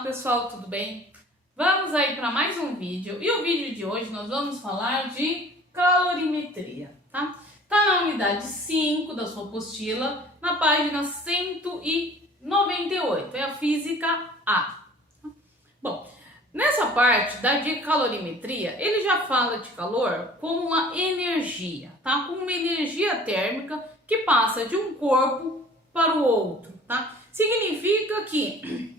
Olá pessoal, tudo bem? Vamos aí para mais um vídeo e o vídeo de hoje nós vamos falar de calorimetria, tá? Tá na unidade 5 da sua apostila, na página 198, é a física A. Bom, nessa parte de calorimetria, ele já fala de calor como uma energia, tá? Como uma energia térmica que passa de um corpo para o outro, tá? Significa que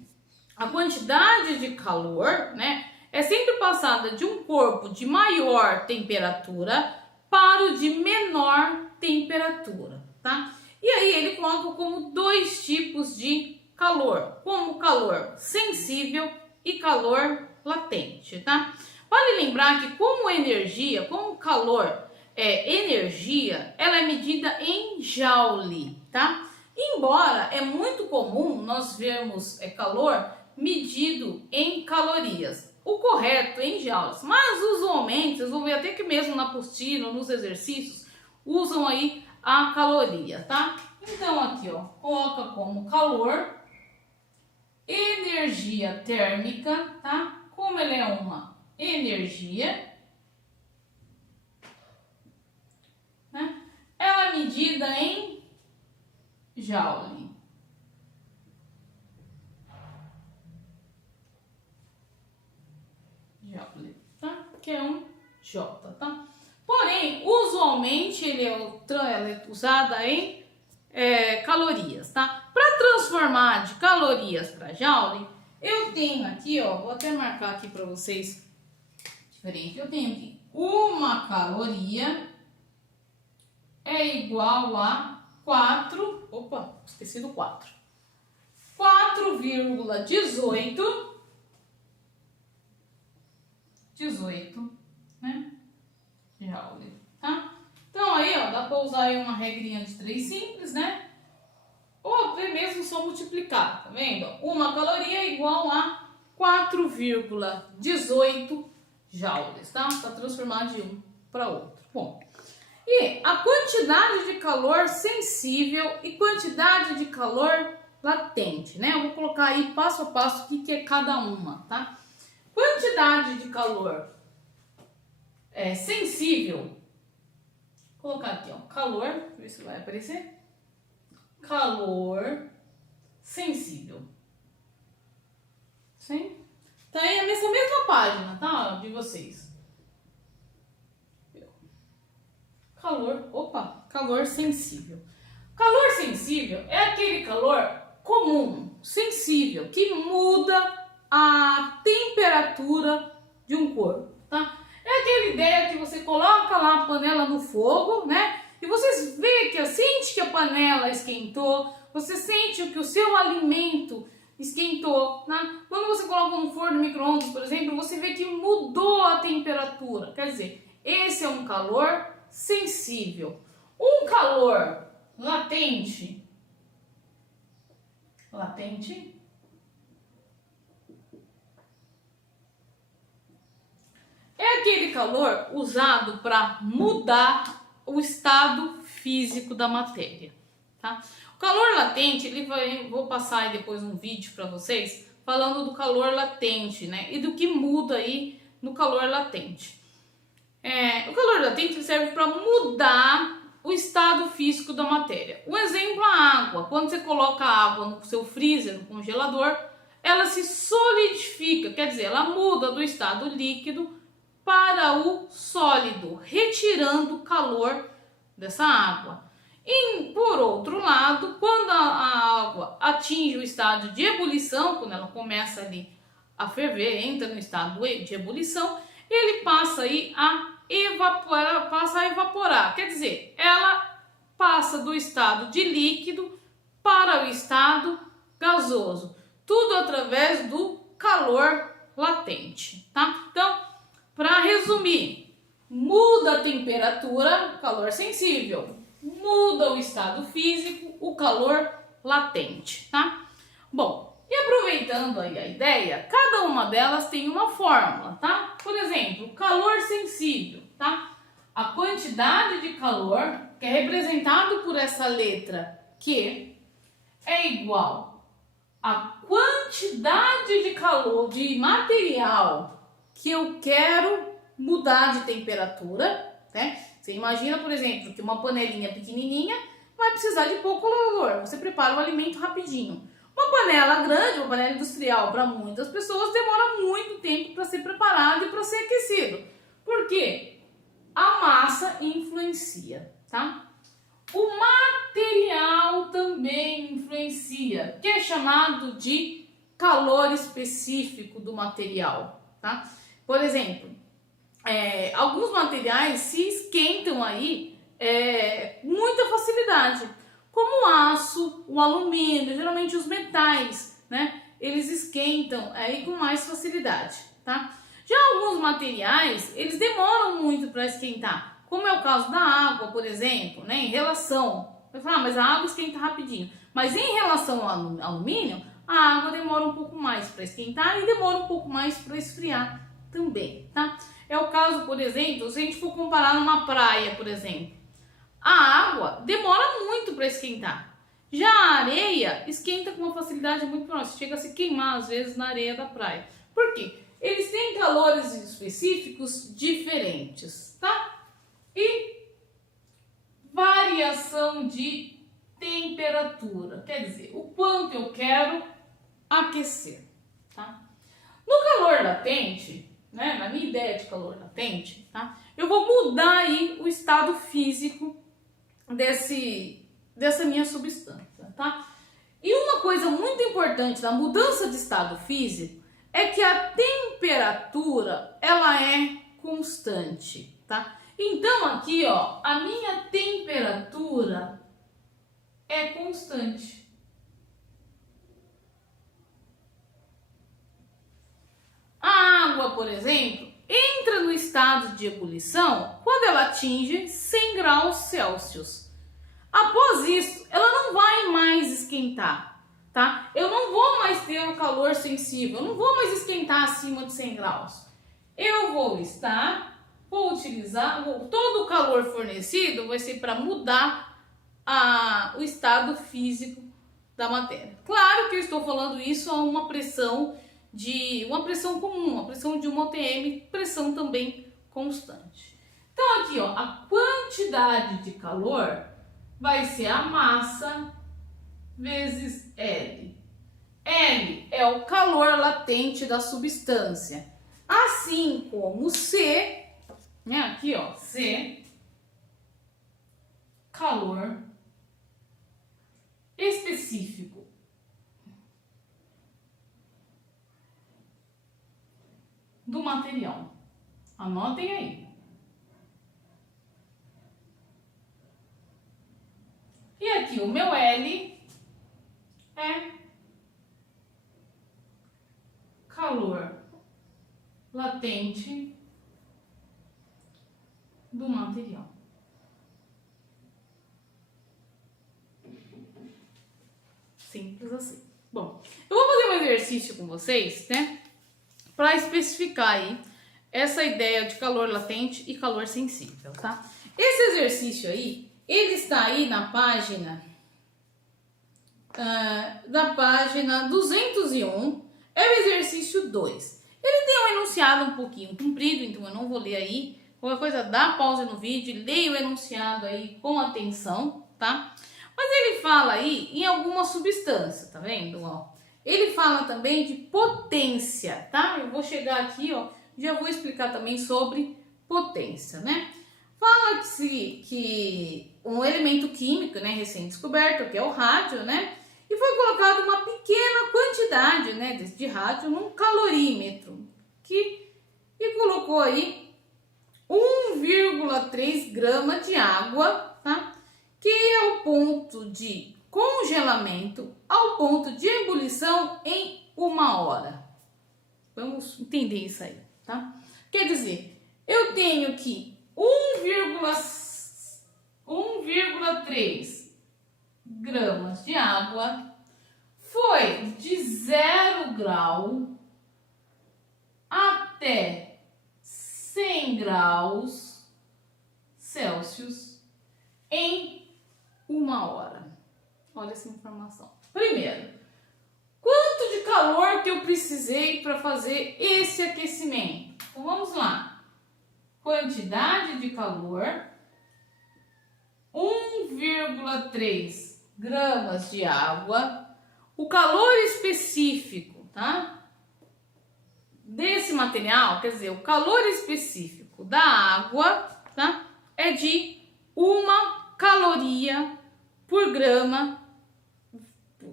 a quantidade de calor, né, é sempre passada de um corpo de maior temperatura para o de menor temperatura, tá? E aí ele coloca como dois tipos de calor, como calor sensível e calor latente, tá? Vale lembrar que como energia, como calor é energia, ela é medida em joule, tá? Embora é muito comum nós vermos calor medido em calorias, o correto é em joules, mas usualmente, vocês vão ver até que mesmo na apostila, nos exercícios, usam aí a caloria, tá? Então aqui, ó, coloca como calor, energia térmica, tá? Como ele é uma energia, né? Ela é medida em joule. Tá? Que é um J, tá? Porém, usualmente ele é usado em calorias, tá? Para transformar de calorias para joule, eu tenho aqui, ó, vou até marcar aqui para vocês diferente. Eu tenho aqui uma caloria é igual a 4, opa, esqueci do 4,18, né, joule, tá? Então aí, ó, dá para usar aí uma regrinha de 3 simples, né? Ou até mesmo só multiplicar, tá vendo? Uma caloria é igual a 4,18 joules, tá? Para transformar de um para outro. Bom, e a quantidade de calor sensível e quantidade de calor latente, né? Eu vou colocar aí passo a passo o que é cada uma, tá? Quantidade de calor sensível, vou colocar aqui, ó, calor, ver se vai aparecer, calor sensível, sim? Tá aí nessa mesma página, tá, de vocês. Calor sensível. Calor sensível é aquele calor comum, sensível, que muda a temperatura de um corpo, tá? É aquela ideia que você coloca lá a panela no fogo, né? E você vê que sente que a panela esquentou, você sente que o seu alimento esquentou, né? Quando você coloca no forno micro-ondas, por exemplo, você vê que mudou a temperatura. Quer dizer, esse é um calor sensível. Um calor latente é aquele calor usado para mudar o estado físico da matéria, tá? O calor latente, vou passar aí depois um vídeo para vocês falando do calor latente, né? E do que muda aí no calor latente. O calor latente serve para mudar o estado físico da matéria. Um exemplo, a água. Quando você coloca a água no seu freezer, no congelador, ela se solidifica, quer dizer, ela muda do estado líquido para o sólido, retirando o calor dessa água. E, por outro lado, quando a água atinge o estado de ebulição, quando ela começa ali a ferver, entra no estado de ebulição, ele passa aí a evaporar, quer dizer, ela passa do estado de líquido para o estado gasoso, tudo através do calor latente, tá? Então, para resumir, muda a temperatura, calor sensível, muda o estado físico, o calor latente, tá? Bom, e aproveitando aí a ideia, cada uma delas tem uma fórmula, tá? Por exemplo, calor sensível, tá? A quantidade de calor, que é representado por essa letra Q, é igual a quantidade de calor, de material que eu quero mudar de temperatura, né? Você imagina, por exemplo, que uma panelinha pequenininha vai precisar de pouco calor. Você prepara o alimento rapidinho. Uma panela grande, uma panela industrial, para muitas pessoas, demora muito tempo para ser preparado e para ser aquecido. Por quê? A massa influencia, tá? O material também influencia, que é chamado de calor específico do material, tá? Por exemplo, alguns materiais se esquentam aí com muita facilidade, como o aço, o alumínio, geralmente os metais, né? Eles esquentam aí com mais facilidade, tá? Já alguns materiais, eles demoram muito para esquentar, como é o caso da água, por exemplo, né? Em relação, mas a água esquenta rapidinho. Mas em relação ao alumínio, a água demora um pouco mais para esquentar e demora um pouco mais para esfriar também, tá? É o caso, por exemplo, se a gente for comparar numa praia, por exemplo, a água demora muito para esquentar. Já a areia esquenta com uma facilidade muito menor, chega a se queimar às vezes na areia da praia. Por quê? Eles têm calores específicos diferentes, tá? E variação de temperatura, quer dizer, o quanto eu quero aquecer, tá? No calor latente, né, na minha ideia de calor latente, tá? Eu vou mudar aí o estado físico dessa minha substância, tá? E uma coisa muito importante da mudança de estado físico é que a temperatura, ela é constante, tá? Então aqui, ó, a minha temperatura é constante. A água, por exemplo, entra no estado de ebulição quando ela atinge 100 graus Celsius. Após isso, ela não vai mais esquentar, tá? Eu não vou mais ter um calor sensível, eu não vou mais esquentar acima de 100 graus. Eu vou utilizar, todo o calor fornecido vai ser para mudar o estado físico da matéria. Claro que eu estou falando isso a uma pressão comum, uma pressão de 1 atm, pressão também constante. Então aqui, ó, a quantidade de calor vai ser a massa vezes L. L é o calor latente da substância, assim como C, né, aqui ó, C, calor específico do material. Anotem aí. E aqui o meu L é calor latente do material. Simples assim. Bom, eu vou fazer um exercício com vocês, né? Para especificar aí essa ideia de calor latente e calor sensível, tá? Esse exercício aí, ele está aí na página 201, é o exercício 2. Ele tem um enunciado um pouquinho comprido, então eu não vou ler aí. Qualquer coisa, dá pausa no vídeo e leia o enunciado aí com atenção, tá? Mas ele fala aí em alguma substância, tá vendo? Ó, ele fala também de potência, tá? Eu vou chegar aqui, ó, já vou explicar também sobre potência, né? Fala que um elemento químico, né, recém-descoberto, que é o rádio, né? E foi colocado uma pequena quantidade, né, de rádio num calorímetro e colocou aí 1,3 grama de água, tá? Que é o ponto de congelamento ao ponto de ebulição em 1 hora. Vamos entender isso aí, tá? Quer dizer, eu tenho que 1,3 gramas de água foi de 0 grau até 100 graus Celsius em 1 hora. Olha essa informação. Primeiro, quanto de calor que eu precisei para fazer esse aquecimento. Então vamos lá. Quantidade de calor, 1,3 gramas de água. O calor específico, tá? Desse material, quer dizer, o calor específico da água, tá? É de 1 caloria por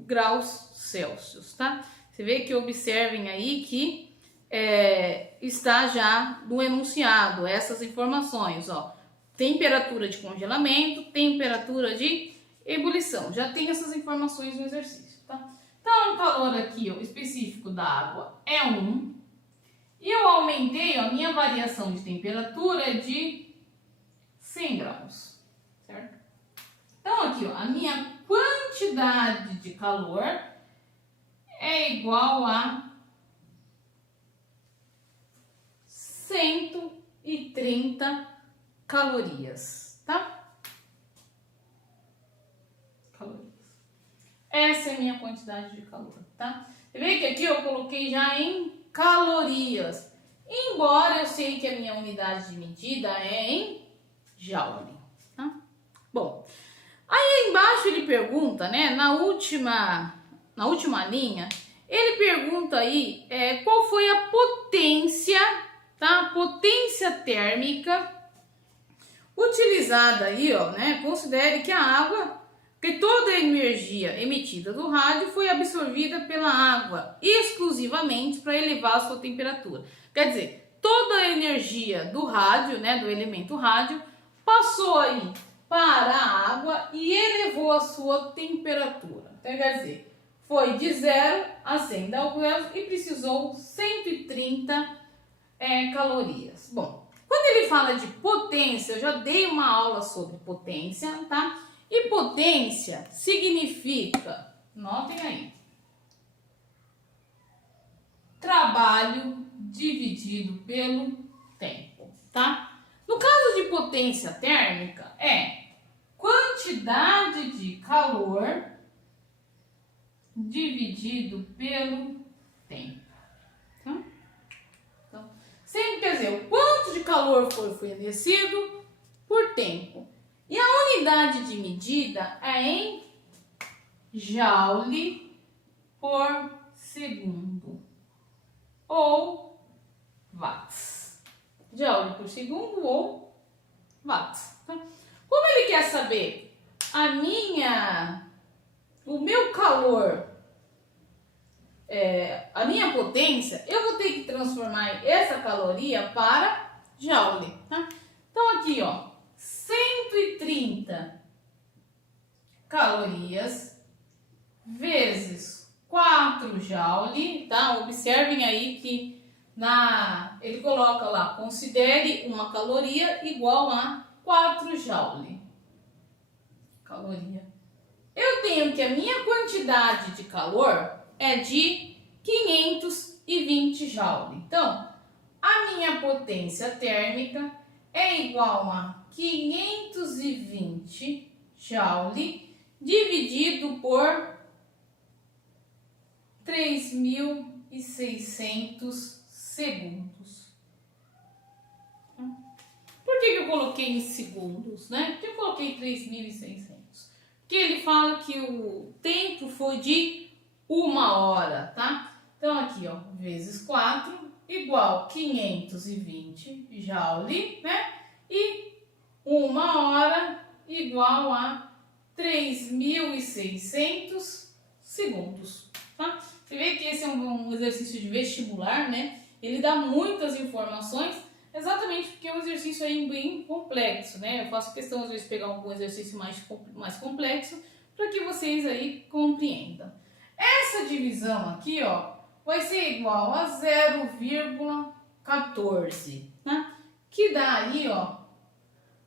graus Celsius, tá? Você vê que observem aí que está já no enunciado essas informações, ó. Temperatura de congelamento, temperatura de ebulição. Já tem essas informações no exercício, tá? Então, o calor aqui, ó, específico da água é 1. E eu aumentei, ó, a minha variação de temperatura é de 100 graus, certo? Então, aqui, ó, a minha quantidade de calor é igual a 130 calorias, tá? Calorias. Essa é a minha quantidade de calor, tá? Você vê que aqui eu coloquei já em calorias, embora eu sei que a minha unidade de medida é em joule, tá? Bom, aí embaixo ele pergunta, né, na última linha, ele pergunta aí qual foi a potência, tá? Potência térmica utilizada aí, ó, né? Considere que a água, que toda a energia emitida do rádio foi absorvida pela água exclusivamente para elevar a sua temperatura. Quer dizer, toda a energia do rádio, né, do elemento rádio, passou aí para a água e elevou a sua temperatura. Então, quer dizer, foi de 0 a 100 graus e precisou 130 calorias. Bom, quando ele fala de potência, eu já dei uma aula sobre potência, tá? E potência significa, notem aí, trabalho dividido pelo tempo, tá? No caso de potência térmica, é quantidade de calor dividido pelo tempo, tá? Então, sempre quer dizer, o quanto de calor foi fornecido por tempo. E a unidade de medida é em joule por segundo, ou watts. Joule por segundo ou watts. Tá? Como ele quer saber o meu calor, a minha potência, eu vou ter que transformar essa caloria para joule. Tá? Então aqui, ó, 130 calorias vezes 4 joule, tá? Observem aí que ele coloca lá, considere uma caloria igual a 4 joule. Caloria. Eu tenho que a minha quantidade de calor é de 520 joule. Então, a minha potência térmica é igual a 520 joule dividido por 3.600 segundos. Por que eu coloquei em segundos, né? Por que eu coloquei 3.600? Porque ele fala que o tempo foi de 1 hora, tá? Então aqui, ó, vezes 4 igual 520 joule, né? E 1 hora igual a 3.600 segundos, tá? Você vê que esse é um exercício de vestibular, né? Ele dá muitas informações, exatamente porque é um exercício aí bem complexo, né? Eu faço questão às vezes de pegar algum exercício mais complexo para que vocês aí compreendam. Essa divisão aqui, ó, vai ser igual a 0,14, né? Que dá aí, ó,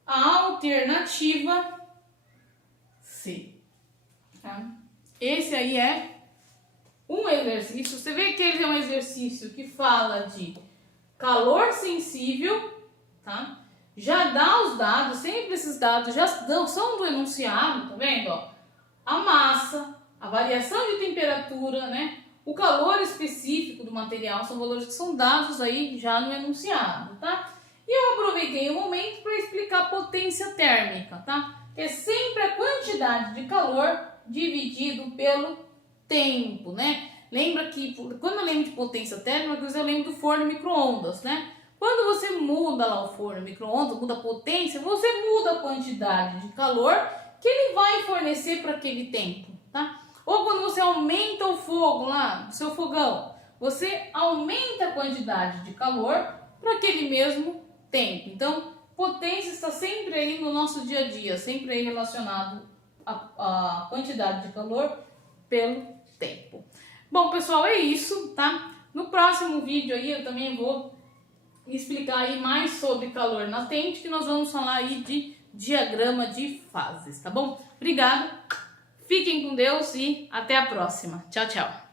a alternativa C. Tá? Esse aí é um exercício. Você vê que ele é um exercício que fala de calor sensível, tá? Já dá os dados, sempre esses dados já são do enunciado, tá vendo? Ó, a massa, a variação de temperatura, né? O calor específico do material são valores que são dados aí já no enunciado, tá? E eu aproveitei o momento para explicar a potência térmica, tá? Que é sempre a quantidade de calor dividido pelo tempo, né? Lembra que quando eu lembro de potência térmica, eu lembro do forno micro-ondas, né? Quando você muda lá o forno micro-ondas, muda a potência, você muda a quantidade de calor que ele vai fornecer para aquele tempo, tá? Ou quando você aumenta o fogo lá do seu fogão, você aumenta a quantidade de calor para aquele mesmo tempo. Então, potência está sempre aí no nosso dia a dia, sempre aí relacionado à quantidade de calor pelo tempo. Bom, pessoal, é isso, tá? No próximo vídeo aí eu também vou explicar aí mais sobre calor latente, que nós vamos falar aí de diagrama de fases, tá bom? Obrigada, fiquem com Deus e até a próxima. Tchau, tchau.